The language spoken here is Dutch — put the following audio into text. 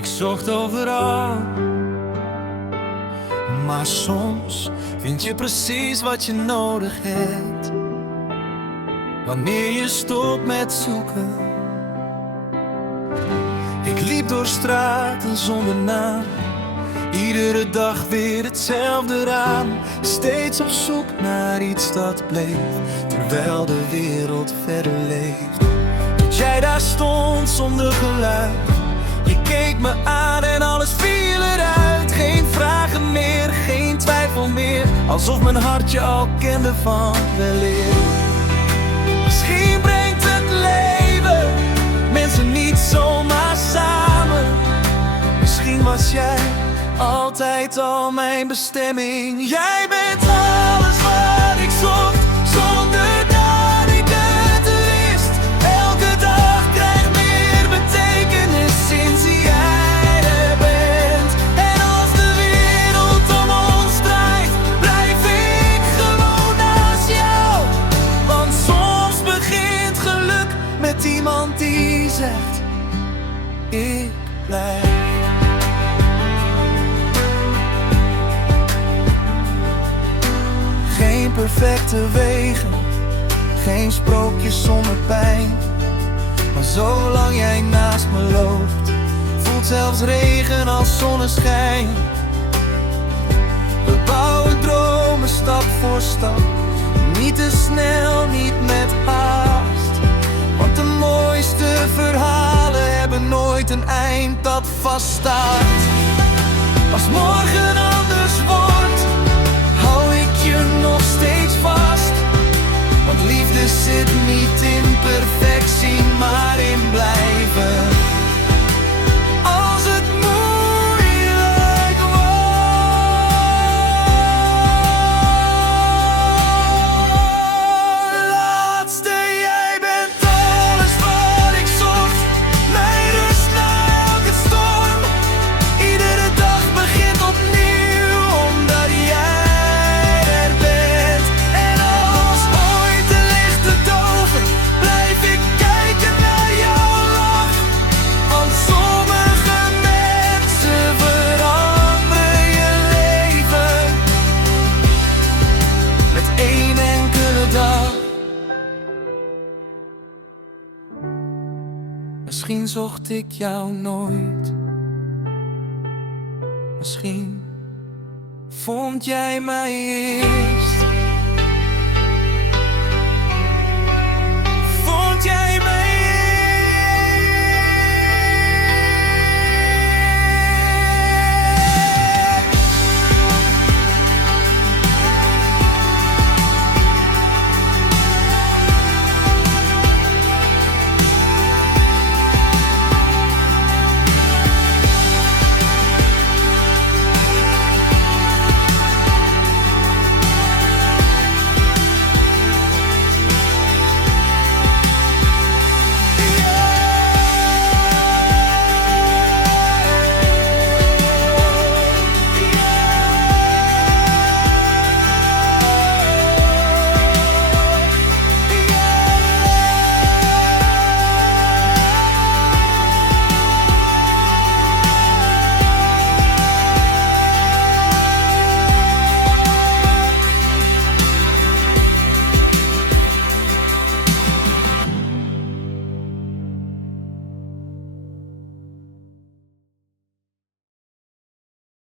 Ik zocht overal, maar soms vind je precies wat je nodig hebt. Wanneer je stopt met zoeken. Ik liep door straten zonder naam, iedere dag weer hetzelfde raam. Steeds op zoek naar iets dat bleef, terwijl de wereld verder leeft. Dat jij daar stond zonder geluid, je keek me aan en alles viel eruit. Geen vragen meer, geen twijfel meer, alsof mijn hart je al kende van weleer. Misschien brengt het leven mensen niet zomaar samen. Misschien was jij altijd al mijn bestemming. Jij bent alles wat ik zocht, zonder dat ik het wist. Elke dag krijgt meer betekenis sinds jij er bent. En als de wereld om ons draait, blijf ik gewoon naast jou. Want soms begint geluk met iemand die zegt: ik blijf. Geen perfecte wegen, geen sprookjes zonder pijn. Maar zolang jij naast me loopt, voelt zelfs regen als zonneschijn. We bouwen dromen stap voor stap, niet te snel, niet met haast. Want de mooiste verhalen hebben nooit een eind dat vaststaat. Als morgen anders wordt, hou ik je nog steeds vast. Want liefde zit niet in perfectie, maar in blijven. Als het moeilijk wordt. Laatste, jij bent alles wat ik zocht. Mijn rust na elke storm. Iedere dag begint opnieuw, omdat jij er bent. En als ooit de lichten doven, blijf ik kijken naar jouw lach. Want sommige mensen veranderen je leven met één enkele dag. Misschien zocht ik jou nooit. Misschien vond jij mij eerst.